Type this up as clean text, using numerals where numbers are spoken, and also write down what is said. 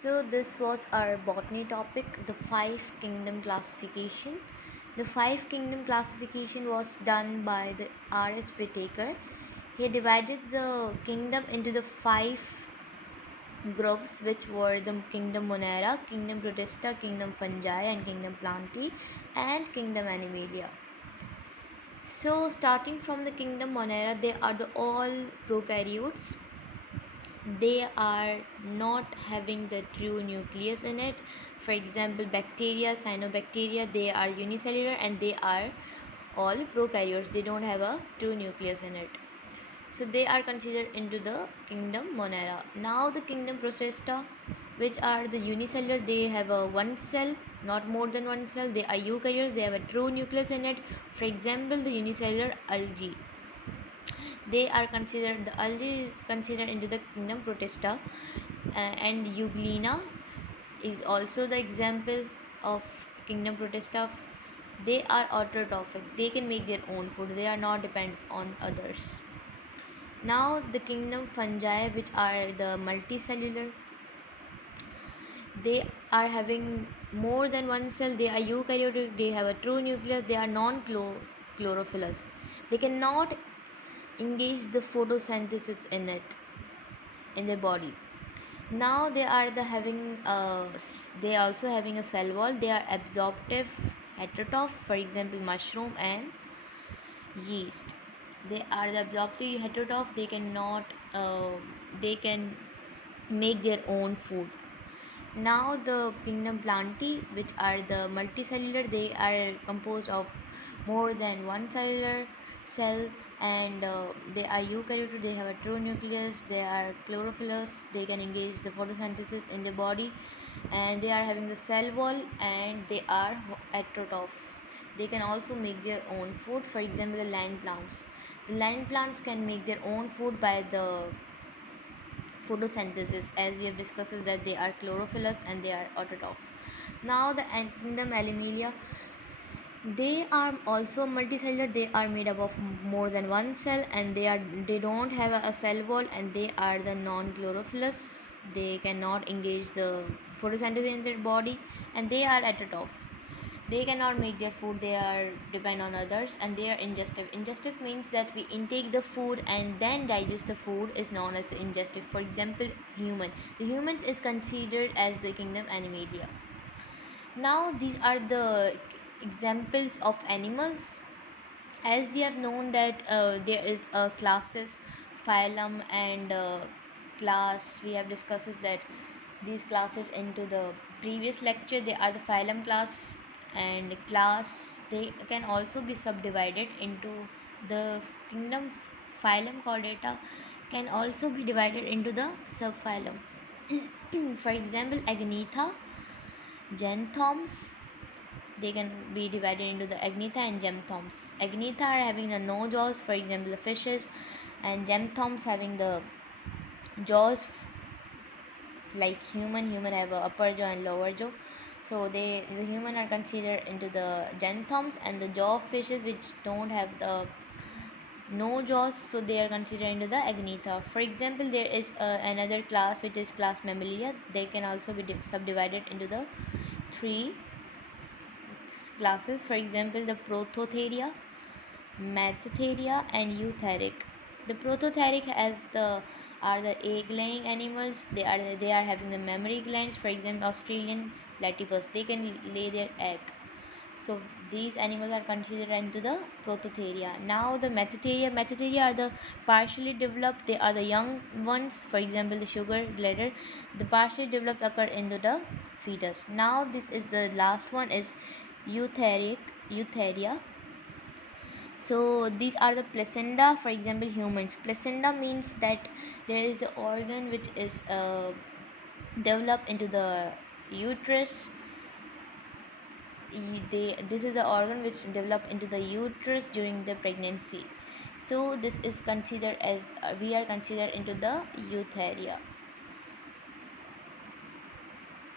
So this was our botany topic, the five kingdom classification. The five kingdom classification was done by the R.S. Whitaker. He divided the kingdom into the five groups, which were the kingdom Monera, kingdom Protista, kingdom Fungi, and kingdom Plantae, and kingdom Animalia. So starting from the kingdom Monera, they are the all prokaryotes. They are not having the true nucleus in it. For example, bacteria, cyanobacteria, they are unicellular and they are all prokaryotes. They don't have a true nucleus in it. So they are considered into the kingdom Monera. Now the kingdom Protista, which are the unicellular, they have a one cell, not more than one cell. They are eukaryotes, they have a true nucleus in it. For example, the unicellular algae, they are considered, the algae is considered into the kingdom Protista. And euglena is also the example of kingdom Protista. They are autotrophic, they can make their own food, they are not dependent on others. Now the kingdom Fungi, which are the multicellular, they are having more than one cell, they are eukaryotic, they have a true nucleus, they are non-chlorophyllous, they cannot engage the photosynthesis in it, in their body. Now they are they also having a cell wall, they are absorptive heterotrophs, for example mushroom and yeast. They are the absorptive heterotrophs, they cannot they can make their own food. Now the kingdom Plantae, which are the multicellular, they are composed of more than one cellular cell, and they are eukaryotic, they have a true nucleus, they are chlorophyllous, they can engage the photosynthesis in the body, and they are having the cell wall, and they are heterotroph. They can also make their own food. For example, the land plants. The land plants can make their own food by the photosynthesis, as we have discussed, is that they are chlorophyllous and they are autotroph. Now the kingdom Animalia, they are also multicellular, they are made up of more than one cell, and they don't have a cell wall, and they are the non-chlorophyllous, they cannot engage the photosynthesis in their body, and they are autotroph. They cannot make their food, they are depend on others, and they are ingestive. Ingestive means that we intake the food and then digest the food is known as ingestive. For example, the humans is considered as the kingdom Animalia. Now these are the examples of animals. As we have known that there is a classes, phylum and class, we have discussed that these classes into the previous lecture. They are the phylum, class and class. They can also be subdivided into the kingdom. Phylum chordata can also be divided into the subphylum. For example, agnatha, genthons, they can be divided into the agnatha and gemthons. Agnatha are having the no jaws, for example the fishes, and gemthons having the jaws like human have a upper jaw and lower jaw. So the human are considered into the genthons, and the jaw fishes which don't have the no jaws, so they are considered into the agnatha. For example, there is another class which is class Mammalia. They can also be subdivided into the three classes. For example, the Prothotheria, Megatheria, and Eutheric. The Prothotheric are the egg-laying animals. They are having the mammary glands. For example, Australian platypus, they can lay their egg. So these animals are considered into the Prothotheria. Now the Megatheria are the partially developed. They are the young ones. For example, the sugar glider. The partially developed occur into the fetus. Now this is the last one is Eutheria. So these are the placenta. For example, humans. Placenta means that there is the organ which is developed into the uterus. This is the organ which develop into the uterus during the pregnancy. So this is considered as we are considered into the Eutheria.